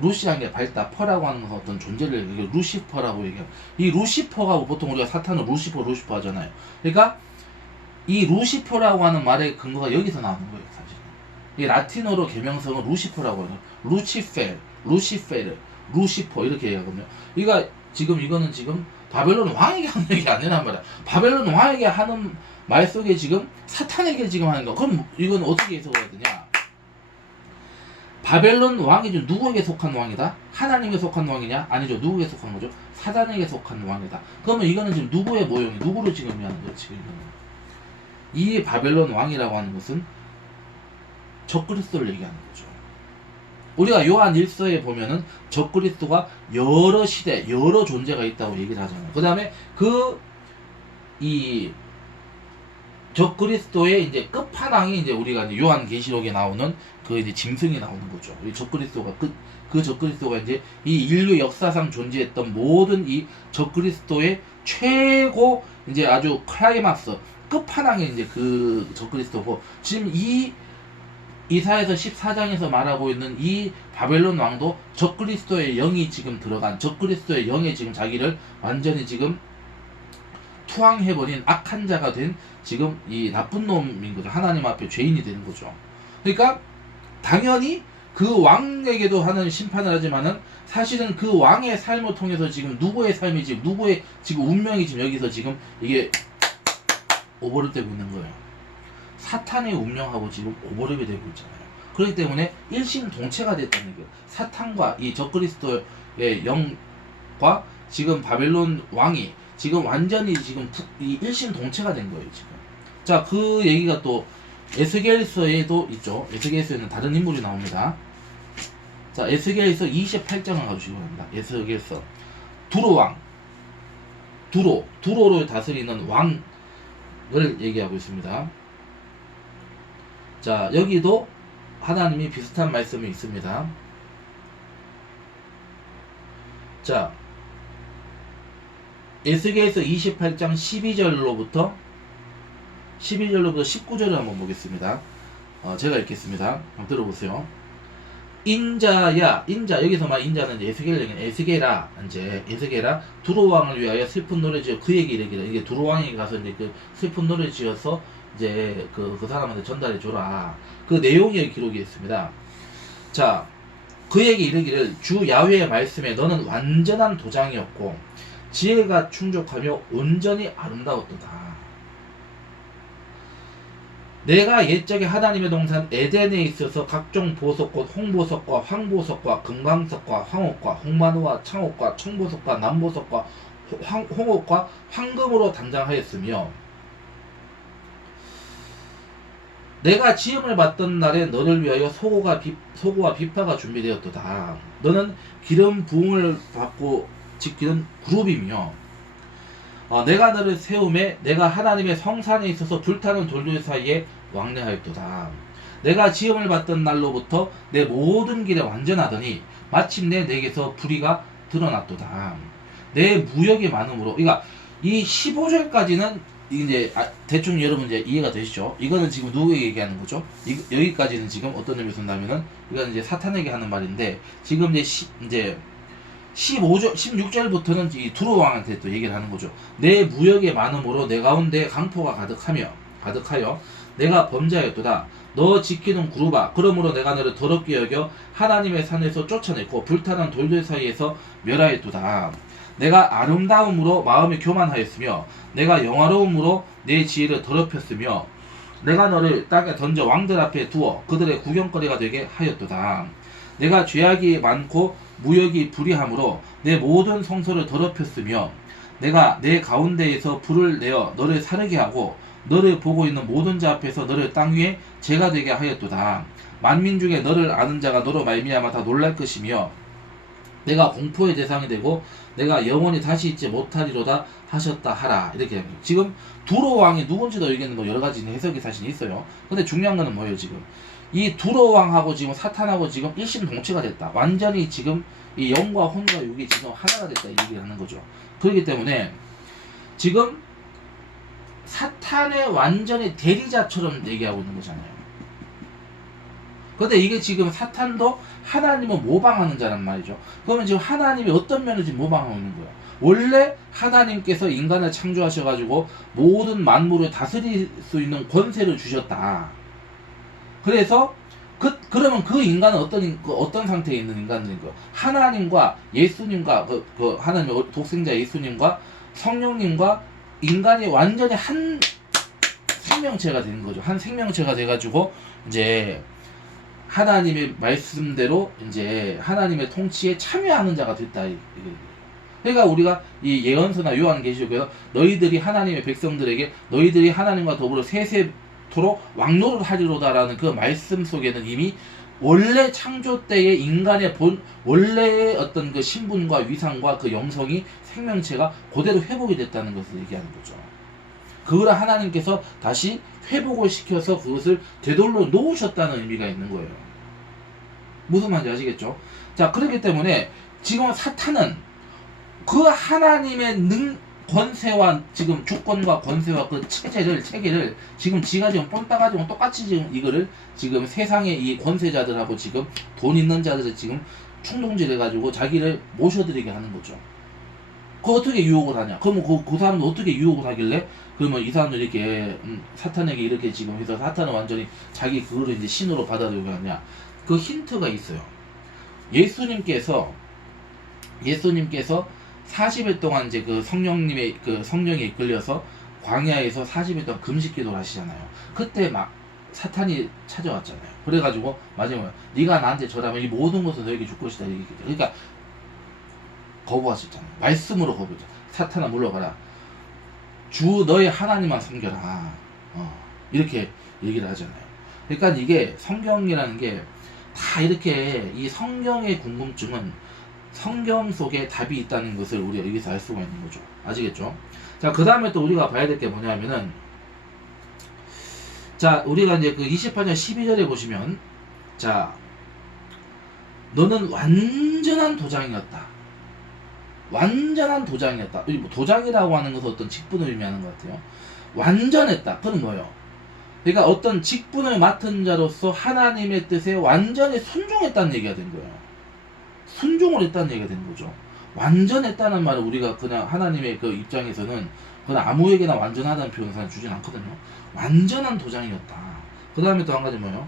루시한 게 밝다, 퍼라고 하는 것은 어떤 존재를 루시퍼라고 얘기해요. 이 루시퍼가 보통 우리가 사탄을 루시퍼 하잖아요. 그러니까 이 루시퍼라고 하는 말의 근거가 여기서 나오는 거예요, 사실. 이 라틴어로 계명성은 루시퍼라고 해요. 루시페르, 루시퍼 이렇게 얘기하거든요. 그러니까 이거는 지금 바벨론 왕에게 하는 얘기 아니란 말이야. 바벨론 왕에게 하는 말 속에 지금 사탄에게 지금 하는 거. 그럼 이건 어떻게 해석을 해야 되냐? 바벨론 왕이 좀 누구에게 속한 왕이다? 하나님에게 속한 왕이냐? 아니죠. 누구에게 속한 거죠? 사단에게 속한 왕이다. 그러면 이거는 지금 누구의 모형이, 누구를 지금 의미하는 거예요, 지금 이거는. 이 바벨론 왕이라고 하는 것은 적그리스도를 얘기하는 거죠. 우리가 요한 1서에 보면은 적그리스도가 여러 시대, 여러 존재가 있다고 얘기를 하잖아요. 그 다음에 이 적그리스도의 이제 끝판왕이 이제 우리가 이제 요한계시록에 나오는 그 이제 짐승이 나오는 거죠. 이 적그리스도가 그 적그리스도가 이제 이 인류 역사상 존재했던 모든 이 적그리스도의 최고 이제 아주 클라이막스 끝판왕이 이제 그 적그리스도고, 지금 이사에서 14장에서 말하고 있는 이 바벨론 왕도 적그리스도의 영이 지금 들어간, 적그리스도의 영에 지금 자기를 완전히 지금 투항해버린 악한 자가 된 지금 이 나쁜 놈인 거죠. 하나님 앞에 죄인이 되는 거죠. 그러니까 당연히 그 왕에게도 하는 심판을 하지만은 사실은 그 왕의 삶을 통해서 지금 누구의 삶이 지금 누구의 지금 운명이 지금 여기서 지금 이게 오버랩 되고 있는 거예요. 사탄의 운명하고 지금 오버랩이 되고 있잖아요. 그렇기 때문에 일심동체가 됐다는 얘기예요. 사탄과 이 적그리스도의 영과 지금 바벨론 왕이 지금 완전히 지금 이 일심동체가 된 거예요. 지금. 자, 그 얘기가 또 에스겔서에도 있죠. 에스겔서에는 다른 인물이 나옵니다. 자, 에스겔서 28장을 가주시기 바랍니다. 에스겔서 두로왕, 두로로 다스리는 왕을 얘기하고 있습니다. 자, 여기도 하나님이 비슷한 말씀이 있습니다. 자, 에스겔서 28장 12절로부터 19절을 한번 보겠습니다. 제가 읽겠습니다. 한번 들어보세요. 인자야, 인자, 여기서 말 인자는 이제 에스겔라, 에스겔라, 두로왕을 위하여 슬픈 노래 지어 그에게 이르기를, 이게 두로왕에게 가서 이제 그 슬픈 노래 지어서 이제 그 사람한테 전달해 줘라. 그 내용의 기록이 있습니다. 자, 그에게 이르기를 주 야훼의 말씀에 너는 완전한 도장이었고 지혜가 충족하며 온전히 아름다웠도다. 내가 옛적에 하나님의 동산 에덴에 있어서 각종 보석꽃, 홍보석과 황보석과 금강석과 황옥과 홍마누와 창옥과 청보석과 남보석과 홍옥과 황금으로 단장하였으며 내가 지음을 받던 날에 너를 위하여 소고와 비파가 준비되었도다. 너는 기름 부음을 받고 지키는 그룹이며 내가 너를 세움에 내가 하나님의 성산에 있어서 불타는 돌들 사이에 왕래하였도다. 내가 지음을 받던 날로부터 내 모든 길에 완전하더니 마침내 내게서 불의가 드러났도다. 내 무역이 많음으로, 그러니까 이 15절까지는 이제 대충 여러분 이제 이해가 되시죠? 이거는 지금 누구에게 얘기하는 거죠? 여기까지는 지금 어떤 의미에서 쓴다면은 이건 이제 사탄에게 하는 말인데 지금 이제 15절, 16절부터는 이 두로 왕한테 또 얘기를 하는 거죠. 내 무역의 많음으로 내 가운데 강포가 가득하여 내가 범죄하였도다. 너 지키는 구루바, 그러므로 내가 너를 더럽게 여겨 하나님의 산에서 쫓아냈고 불타는 돌들 사이에서 멸하였도다. 내가 아름다움으로 마음이 교만하였으며 내가 영화로움으로 내 지혜를 더럽혔으며 내가 너를 땅에 던져 왕들 앞에 두어 그들의 구경거리가 되게 하였도다. 내가 죄악이 많고 무역이 불의함으로 내 모든 성소를 더럽혔으며 내가 내 가운데에서 불을 내어 너를 사르게 하고 너를 보고 있는 모든 자 앞에서 너를 땅 위에 재가 되게 하였도다. 만민 중에 너를 아는 자가 너로 말미암아 다 놀랄 것이며 내가 공포의 대상이 되고 내가 영원히 다시 있지 못하리로다 하셨다 하라. 이렇게 합니다. 지금 두로 왕이 누군지도 여기는 뭐 여러 가지 해석이 사실 있어요. 근데 중요한 거는 뭐예요? 지금 이 두로 왕하고 지금 사탄하고 지금 일심동체가 됐다. 완전히 지금 이 영과 혼과 육이 지금 하나가 됐다. 이 얘기를 하는 거죠. 그렇기 때문에 지금 사탄의 완전히 대리자처럼 얘기하고 있는 거잖아요. 근데 이게 지금 사탄도 하나님을 모방하는 자란 말이죠. 그러면 지금 하나님이 어떤 면을 지금 모방하고 있는 거예요? 원래 하나님께서 인간을 창조하셔가지고 모든 만물을 다스릴 수 있는 권세를 주셨다. 그래서 그러면 그 인간은 어떤 상태에 있는 인간인 거예요? 하나님과 예수님과 하나님의 독생자 예수님과 성령님과 인간이 완전히 한 생명체가 되는 거죠. 한 생명체가 돼가지고 이제 하나님의 말씀대로 이제 하나님의 통치에 참여하는 자가 됐다. 그러니까 우리가 이 예언서나 요한계시록에서 너희들이 하나님의 백성들에게 너희들이 하나님과 더불어 세세토록 왕노를 하리로다라는 그 말씀 속에는 이미 원래 창조 때의 인간의 원래의 어떤 그 신분과 위상과 그 영성이 생명체가 그대로 회복이 됐다는 것을 얘기하는 거죠. 그걸 하나님께서 다시 회복을 시켜서 그것을 되돌려 놓으셨다는 의미가 있는 거예요. 무슨 말인지 아시겠죠? 자, 그렇기 때문에 지금 사탄은 그 하나님의 권세와 지금 주권과 권세와 그 체계를 지금 지가 지금 돈 따가지고 똑같이 지금 이거를 지금 세상의 이 권세자들하고 지금 돈 있는 자들을 지금 충동질 해가지고 자기를 모셔드리게 하는 거죠. 그 어떻게 유혹을 하냐? 그러면 그 사람은 어떻게 유혹을 하길래? 그러면 이 사람들 이렇게 사탄에게 이렇게 지금 해서 사탄은 완전히 자기 그거를 이제 신으로 받아들이고 하냐? 그 힌트가 있어요. 예수님께서 40일 동안 이제 그 성령님의 그 성령에 이끌려서 광야에서 40일 동안 금식 기도를 하시잖아요. 그때 막 사탄이 찾아왔잖아요. 그래가지고 마지막에 네가 나한테 절하면 이 모든 것을 너에게 줄 것이다. 그러니까 거부하셨잖아요. 말씀으로 거부했죠. 사탄아 물러가라. 주 너의 하나님만 섬겨라. 이렇게 얘기를 하잖아요. 그러니까 이게 성경이라는 게 다 이렇게 이 성경의 궁금증은 성경 속에 답이 있다는 것을 우리가 여기서 알 수가 있는 거죠. 아시겠죠? 자, 그 다음에 또 우리가 봐야 될 게 뭐냐면은, 자, 우리가 이제 그 28년 12절에 보시면, 자, 너는 완전한 도장이었다. 완전한 도장이었다. 뭐 도장이라고 하는 것은 어떤 직분을 의미하는 것 같아요. 완전했다. 그건 뭐예요? 그러니까 어떤 직분을 맡은 자로서 하나님의 뜻에 완전히 순종했다는 얘기가 된 거예요. 순종을 했다는 얘기가 된 거죠. 완전했다는 말을 우리가 그냥 하나님의 그 입장에서는 그냥 아무에게나 완전하다는 표현을 주진 않거든요. 완전한 도장이었다. 그 다음에 또 한 가지 뭐예요?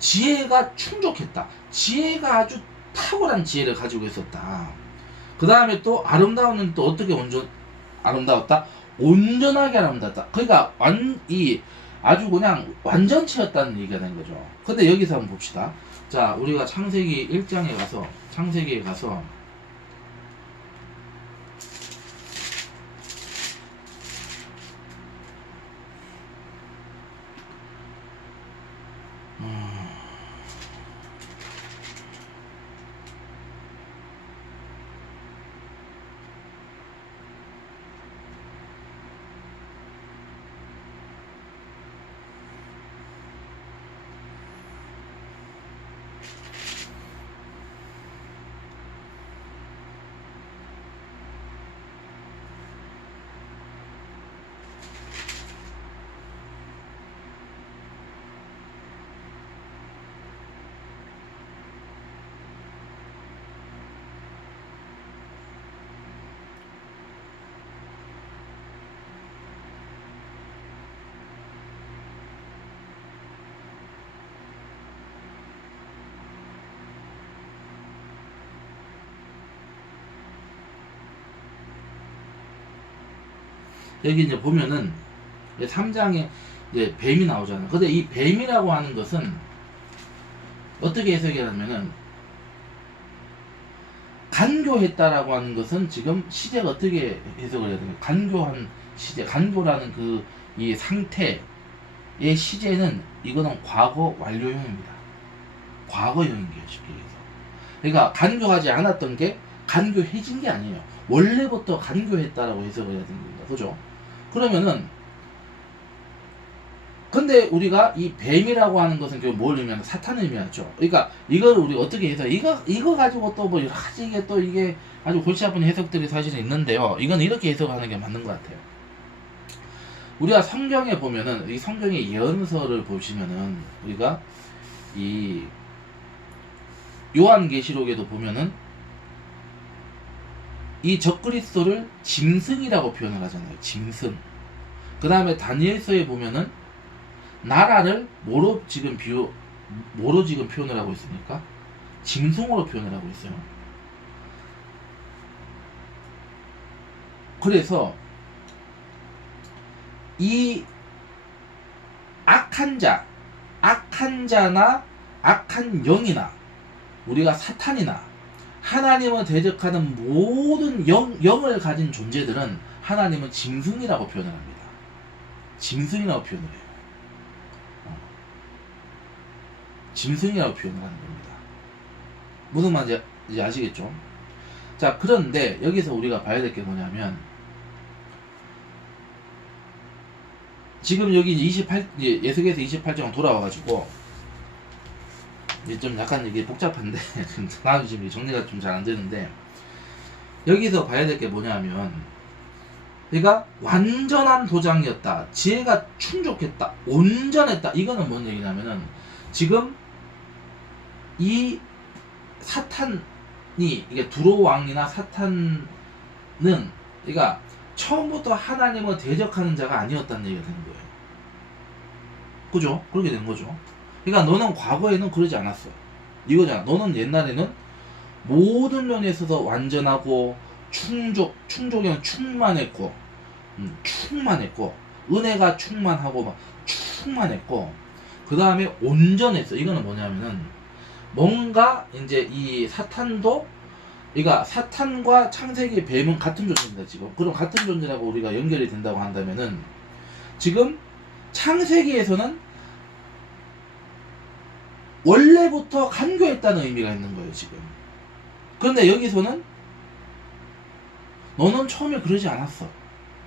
지혜가 충족했다. 지혜가 아주 탁월한 지혜를 가지고 있었다. 그 다음에 또 아름다움은 또 어떻게 아름다웠다? 온전하게 아름다웠다. 그러니까 아주 그냥 완전체였다는 얘기가 된 거죠. 근데 여기서 한번 봅시다. 자, 우리가 창세기에 가서 여기 이제 보면은 3장에 이제 뱀이 나오잖아요. 근데 이 뱀이라고 하는 것은 어떻게 해석이 하냐면은, 간교했다라고 하는 것은 지금 시제가 어떻게 해석을 해야 되나요? 간교한 시제, 간교라는 그 이 상태의 시제는 이거는 과거 완료형입니다. 과거형인 게 쉽게 해서. 그러니까 간교하지 않았던 게 간교해진 게 아니에요. 원래부터 간교했다라고 해석을 해야 됩니다. 그죠? 그러면은, 근데 우리가 이 뱀이라고 하는 것은 결국 뭘 의미하냐? 사탄을 의미하죠. 그러니까 이걸 우리 어떻게 해서 이거 가지고 또 뭐 여러 가지 이게 아주 골치 아픈 해석들이 사실은 있는데요. 이건 이렇게 해석하는 게 맞는 것 같아요. 우리가 성경에 보면은 이 성경의 예언서를 보시면은 우리가 이 요한계시록에도 보면은 이 적그리스도를 짐승이라고 표현을 하잖아요. 짐승. 그 다음에 다니엘서에 보면은 나라를 뭐로 지금 표현을 하고 있습니까? 짐승으로 표현을 하고 있어요. 그래서 이 악한 자나 악한 영이나 우리가 사탄이나 하나님을 대적하는 모든 영을 가진 존재들은 하나님은 짐승이라고 표현을 합니다. 짐승이라고 표현을 해요. 짐승이라고 표현을 하는 겁니다. 무슨 말인지 이제 아시겠죠? 자, 그런데 여기서 우리가 봐야 될 게 뭐냐면, 지금 여기 예수께서 28장 돌아와가지고 이제 좀 약간 이게 복잡한데 나도 지금 정리가 좀 잘 안 되는데, 여기서 봐야 될 게 뭐냐면, 그러니까 완전한 도장이었다, 지혜가 충족했다, 온전했다. 이거는 뭔 얘기냐면은, 지금 이 사탄이, 이게 두로 왕이나 사탄은 그러니까 처음부터 하나님을 대적하는 자가 아니었다는 얘기가 되는 거예요. 그죠? 그렇게 된 거죠. 그러니까 너는 과거에는 그러지 않았어. 이거잖아. 너는 옛날에는 모든 면에 있어서 완전하고 충족에는 충만했고, 충만했고, 은혜가 충만하고 막 충만했고, 그 다음에 온전했어. 이거는 뭐냐면은 뭔가 이제 이 사탄도, 그러니까 사탄과 창세기 뱀은 같은 존재입니다. 지금 그럼 같은 존재라고 우리가 연결이 된다고 한다면은 지금 창세기에서는 원래부터 간교했다는 의미가 있는 거예요 지금. 그런데 여기서는 너는 처음에 그러지 않았어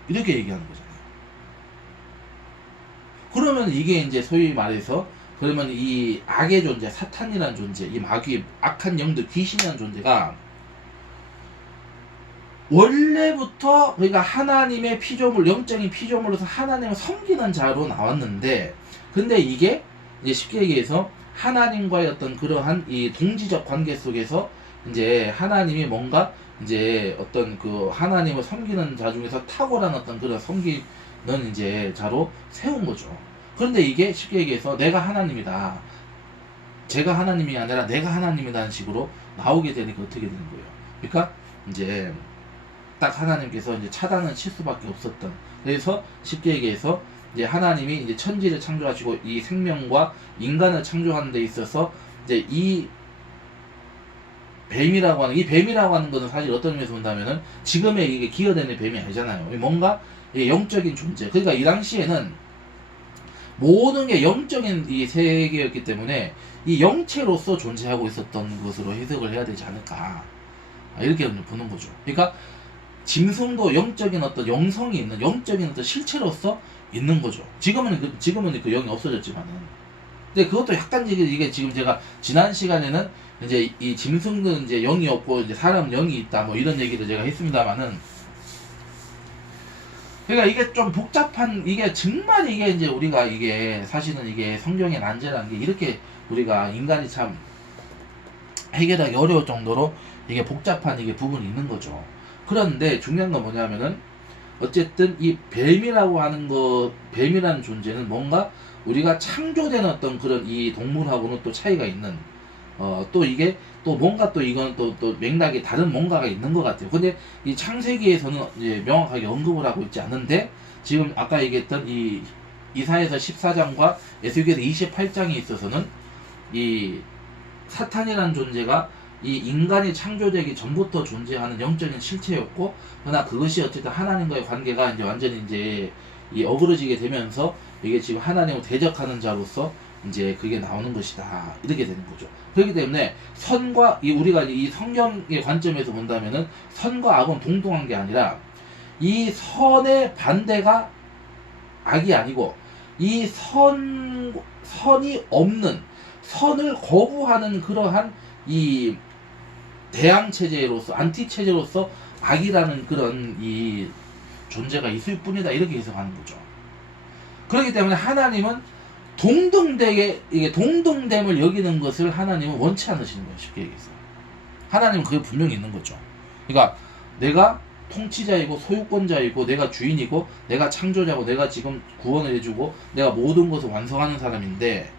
이렇게 얘기하는 거잖아요. 그러면 이게 이제 소위 말해서 그러면 이 악의 존재, 사탄이라는 존재, 이 마귀, 악한 영들, 귀신이라는 존재가 원래부터 그러니까 하나님의 피조물, 영적인 피조물로서 하나님을 섬기는 자로 나왔는데, 근데 이게 이제 쉽게 얘기해서 하나님과의 어떤 그러한 이 동지적 관계 속에서 이제 하나님이 뭔가 이제 어떤 그 하나님을 섬기는 자 중에서 탁월한 어떤 그런 섬기는 이제 자로 세운 거죠. 그런데 이게 쉽게 얘기해서 내가 하나님이다, 제가 하나님이 아니라 내가 하나님이라는 식으로 나오게 되니까 어떻게 되는 거예요? 그러니까 이제 딱 하나님께서 이제 차단을 칠 수밖에 없었던. 그래서 쉽게 얘기해서 이제 하나님이 이제 천지를 창조하시고 이 생명과 인간을 창조하는 데 있어서 이제 이 뱀이라고 하는 거는 사실 어떤 의미에서 본다면은 지금의 이게 기어다니는 뱀이 아니잖아요. 뭔가 영적인 존재. 그러니까 이 당시에는 모든 게 영적인 이 세계였기 때문에 이 영체로서 존재하고 있었던 것으로 해석을 해야 되지 않을까, 이렇게 보는 거죠. 그러니까 짐승도 영적인 어떤 영성이 있는 영적인 어떤 실체로서 있는 거죠. 지금은 그 영이 없어졌지만은. 근데 그것도 약간 이게 지금 제가 지난 시간에는 이제 이 짐승은 이제 영이 없고 이제 사람 영이 있다 뭐 이런 얘기도 제가 했습니다만은, 그러니까 이게 좀 복잡한, 이게 정말 이게 이제 우리가 이게 사실은 이게 성경의 난제라는 게 이렇게 우리가 인간이 참 해결하기 어려울 정도로 이게 복잡한 이게 부분이 있는 거죠. 그런데 중요한 건 뭐냐면은 어쨌든 이 뱀이라고 하는 거, 뱀이라는 존재는 뭔가 우리가 창조되는 어떤 그런 이 동물하고는 또 차이가 있는, 또 이게 또 뭔가 또 이건 또 맥락이 다른 뭔가가 있는 것 같아요. 근데 이 창세기에서는 이제 명확하게 언급을 하고 있지 않은데, 지금 아까 얘기했던 이 이사야서 14장과 에스겔서 28장에 있어서는 이 사탄이라는 존재가 이 인간이 창조되기 전부터 존재하는 영적인 실체였고, 그러나 그것이 어쨌든 하나님과의 관계가 이제 완전히 이제 이 어그러지게 되면서 이게 지금 하나님을 대적하는 자로서 이제 그게 나오는 것이다, 이렇게 되는 거죠. 그렇기 때문에 선과 우리가 이 성경의 관점에서 본다면은 선과 악은 동등한 게 아니라 이 선의 반대가 악이 아니고 이 선이 없는, 선을 거부하는 그러한 이 대항 체제로서, 안티 체제로서 악이라는 그런 이 존재가 있을 뿐이다, 이렇게 해석하는 거죠. 그렇기 때문에 하나님은 이게 동등됨을 여기는 것을 하나님은 원치 않으시는 거예요. 쉽게 얘기해서 하나님은 그게 분명히 있는 거죠. 그러니까 내가 통치자이고 소유권자이고 내가 주인이고 내가 창조자고 내가 지금 구원을 해주고 내가 모든 것을 완성하는 사람인데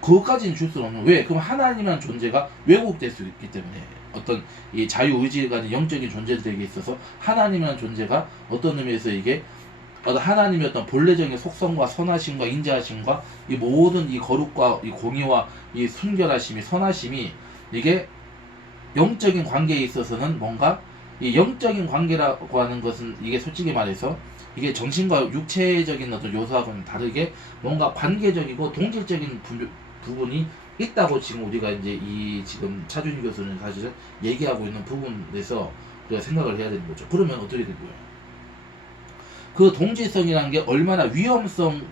그것까지는 줄 수는 없는. 왜? 그럼 하나님이라는 존재가 왜곡될 수 있기 때문에, 어떤 이 자유의지가 아닌 영적인 존재들에게 있어서 하나님이라는 존재가 어떤 의미에서 이게 하나님의 어떤 본래적인 속성과 선하심과 인자하심과 이 모든 이 거룩과 이 공의와 이 순결하심이, 선하심이 이게 영적인 관계에 있어서는 뭔가 이 영적인 관계라고 하는 것은 이게 솔직히 말해서 이게 정신과 육체적인 어떤 요소하고는 다르게 뭔가 관계적이고 동질적인 부분이 있다고 지금 우리가 이제 이 지금 차준희 교수는 사실은 얘기하고 있는 부분에서 우리가 생각을 해야 되는 거죠. 그러면 어떻게 되고요? 그 동질성이라는 게 얼마나 위험성이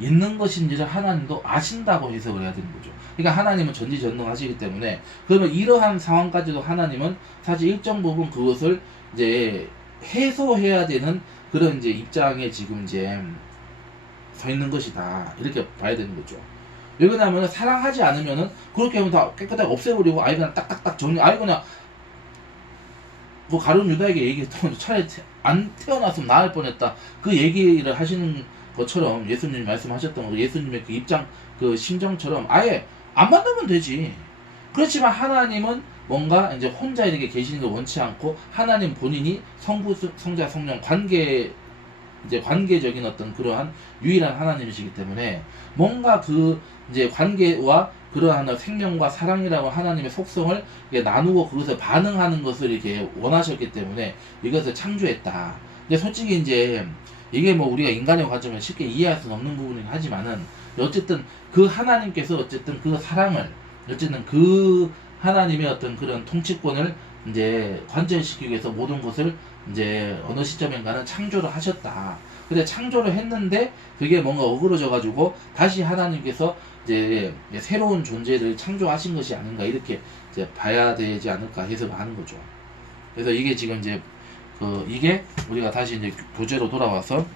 있는 것인지를 하나님도 아신다고 해석을 해야 되는 거죠. 그러니까 하나님은 전지전능하시기 때문에, 그러면 이러한 상황까지도 하나님은 사실 일정 부분 그것을 이제 해소해야 되는 그런 이제 입장에 지금 이제 서 있는 것이다, 이렇게 봐야 되는 거죠. 왜 그러냐면 사랑하지 않으면은 그렇게 하면 다 깨끗하게 없애버리고 아예 그냥 딱딱딱 정리, 아예 그냥 뭐 가룟 유다에게 얘기했던 차라리 안 태어났으면 나을 뻔했다, 그 얘기를 하시는 것처럼 예수님이 말씀하셨던 거, 예수님의 그 입장, 그 심정처럼 아예 안 만나면 되지. 그렇지만 하나님은 뭔가 이제 혼자 이렇게 계시는 걸 원치 않고 하나님 본인이 성부, 성자, 성령 관계, 이제 관계적인 어떤 그러한 유일한 하나님이시기 때문에 뭔가 그 이제 관계와 그러한 생명과 사랑이라고 하나님의 속성을 나누고 그것을 반응하는 것을 이렇게 원하셨기 때문에 이것을 창조했다. 근데 솔직히 이제 이게 뭐 우리가 인간의 관점에 쉽게 이해할 수는 없는 부분이긴 하지만은 어쨌든 그 하나님께서 어쨌든 그 사랑을 어쨌든 그 하나님의 어떤 그런 통치권을 이제 관철시키기 위해서 모든 것을 이제 어느 시점인가는 창조를 하셨다. 근데 창조를 했는데 그게 뭔가 어그러져 가지고 다시 하나님께서 이제 새로운 존재를 창조하신 것이 아닌가 이렇게 이제 봐야 되지 않을까 해석을 하는 거죠. 그래서 이게 지금 이제 이게 우리가 다시 이제 교재로 돌아와서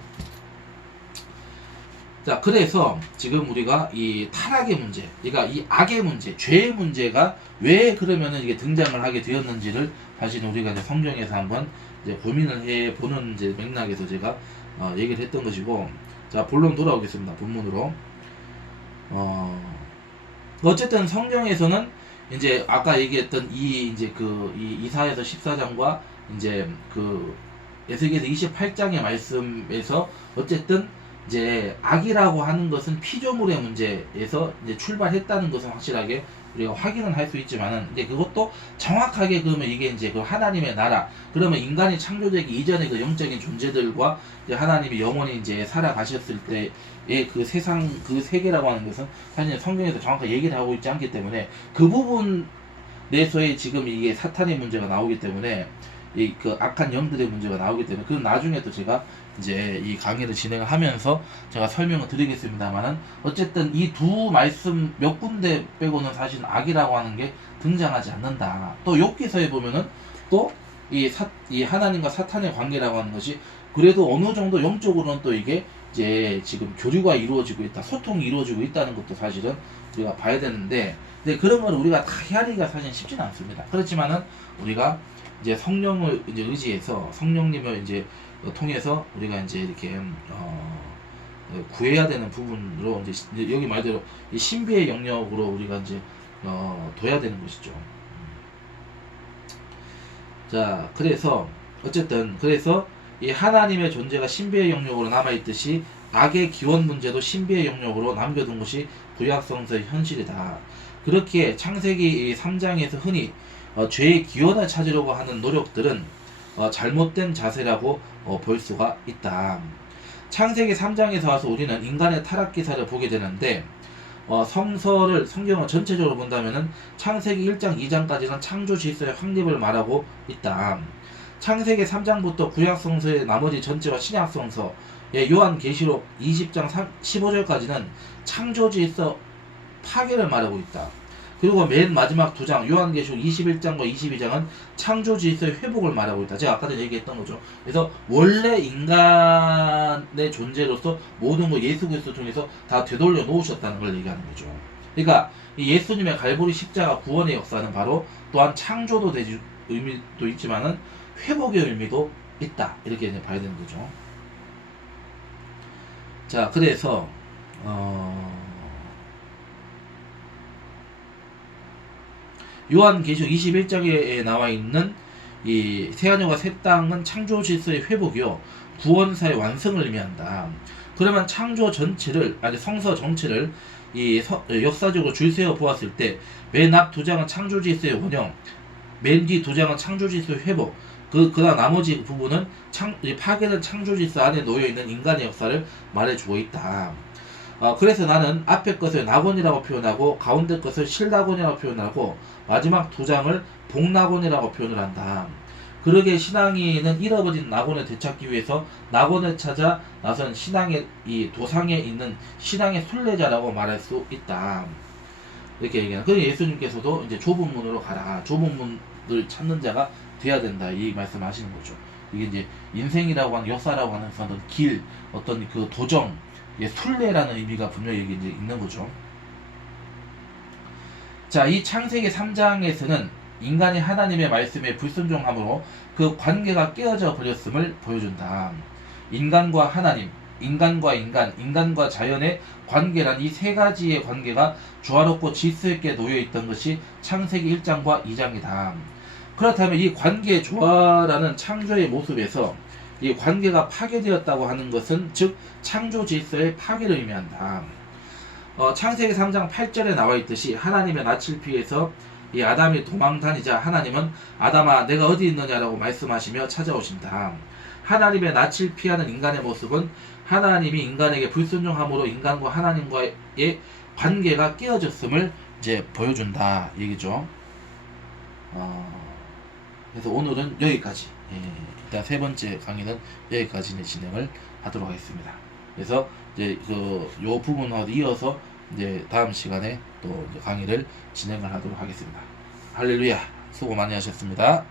자, 그래서 지금 우리가 이 타락의 문제, 그러니까 이 악의 문제, 죄의 문제가 왜 그러면은 이게 등장을 하게 되었는지를 다시 우리가 이제 성경에서 한번 이제 고민을 해 보는 이제 맥락에서 제가 얘기를 했던 것이고, 자, 본론 돌아오겠습니다. 본문으로. 어쨌든 성경에서는 이제 아까 얘기했던 이 이제 이 이사야서 14장과 이제 에스겔서 28장의 말씀에서 어쨌든 이제 악이라고 하는 것은 피조물의 문제에서 이제 출발했다는 것은 확실하게 우리가 확인은 할 수 있지만은 이제 그것도 정확하게 그러면 이게 이제 그 하나님의 나라, 그러면 인간이 창조되기 이전의 그 영적인 존재들과 이제 하나님이 영원히 이제 살아가셨을 때의 그 세상 그 세계라고 하는 것은 사실 성경에서 정확하게 얘기를 하고 있지 않기 때문에 그 부분에서의 지금 이게 사탄의 문제가 나오기 때문에 이 그 악한 영들의 문제가 나오기 때문에 그건 나중에 또 제가 이제 이 강의를 진행을 하면서 제가 설명을 드리겠습니다만은 어쨌든 이 두 말씀 몇 군데 빼고는 사실 악이라고 하는 게 등장하지 않는다. 또 욥기서에 보면은 또 이 하나님과 사탄의 관계라고 하는 것이 그래도 어느 정도 영적으로는 또 이게 이제 지금 교류가 이루어지고 있다, 소통이 이루어지고 있다는 것도 사실은 우리가 봐야 되는데, 근데 그런 걸 우리가 다 헤아리기가 사실 쉽지는 않습니다. 그렇지만은 우리가 이제 성령을 이제 의지해서 성령님을 이제 통해서 우리가 이제 이렇게 구해야 되는 부분으로 이제 여기 말대로 이 신비의 영역으로 우리가 이제 둬야 되는 것이죠. 자, 그래서 어쨌든 그래서 이 하나님의 존재가 신비의 영역으로 남아 있듯이 악의 기원 문제도 신비의 영역으로 남겨둔 것이 구약성서의 현실이다. 그렇게 창세기 3장에서 흔히 죄의 기원을 찾으려고 하는 노력들은 잘못된 자세라고 볼 수가 있다. 창세기 3장에서 와서 우리는 인간의 타락 기사를 보게 되는데 성경을 전체적으로 본다면은 창세기 1장 2장까지는 창조 질서의 확립을 말하고 있다. 창세기 3장부터 구약성서의 나머지 전체와 신약성서, 요한계시록 20장 15절까지는 창조 질서 파괴를 말하고 있다. 그리고 맨 마지막 두 장, 요한계시록 21장과 22장은 창조 질서의 회복을 말하고 있다. 제가 아까 전에 얘기했던 거죠. 그래서 원래 인간의 존재로서 모든 걸 예수 그리스도 통해서 다 되돌려 놓으셨다는 걸 얘기하는 거죠. 그러니까 이 예수님의 갈보리 십자가 구원의 역사는 바로 또한 창조도 되지 의미도 있지만은 회복의 의미도 있다. 이렇게 이제 봐야 되는 거죠. 자, 그래서 요한계시록 21장에 나와 있는 이 새하늘과 새 땅은 창조 질서의 회복이요 구원사의 완성을 의미한다. 그러면 창조 전체를 성서 전체를 역사적으로 줄 세워 보았을 때 맨 앞 두 장은 창조 질서의 원형, 맨 뒤 두 장은 창조 질서의 회복, 그다음 나머지 부분은 파괴된 창조 질서 안에 놓여 있는 인간의 역사를 말해주고 있다. 그래서 나는 앞에 것을 낙원이라고 표현하고 가운데 것을 실낙원이라고 표현하고 마지막 두 장을 복낙원이라고 표현을 한다. 그러게 신앙인은 잃어버린 낙원을 되찾기 위해서 낙원을 찾아 나선 신앙의 이 도상에 있는 신앙의 순례자라고 말할 수 있다. 이렇게 얘기하는. 그래서 예수님께서도 이제 좁은 문으로 가라. 좁은 문을 찾는 자가 돼야 된다. 이 말씀하시는 거죠. 이게 이제 인생이라고 하는 역사라고 하는 어떤 길, 어떤 그 도정, 순례라는 의미가 분명히 여기 이제 있는 거죠. 자, 이 창세기 3장에서는 인간이 하나님의 말씀에 불순종함으로 그 관계가 깨어져 버렸음을 보여준다. 인간과 하나님, 인간과 인간, 인간과 자연의 관계란 이 세 가지의 관계가 조화롭고 질서 있게 놓여 있던 것이 창세기 1장과 2장이다. 그렇다면 이 관계 조화라는 창조의 모습에서 이 관계가 파괴되었다고 하는 것은 즉 창조 질서의 파괴를 의미한다. 창세기 3장 8절에 나와 있듯이 하나님의 낯을 피해서 이 아담이 도망 다니자 하나님은 아담아 내가 어디 있느냐라고 말씀하시며 찾아오신다. 하나님의 낯을 피하는 인간의 모습은 하나님이 인간에게 불순종함으로 인간과 하나님과의 관계가 깨어졌음을 이제 보여준다 얘기죠. 그래서 오늘은 여기까지. 일단 세 번째 강의는 여기까지 진행을 하도록 하겠습니다. 그래서 이제 요 부분과 이어서 이제 다음 시간에 또 강의를 진행을 하도록 하겠습니다. 할렐루야. 수고 많이 하셨습니다.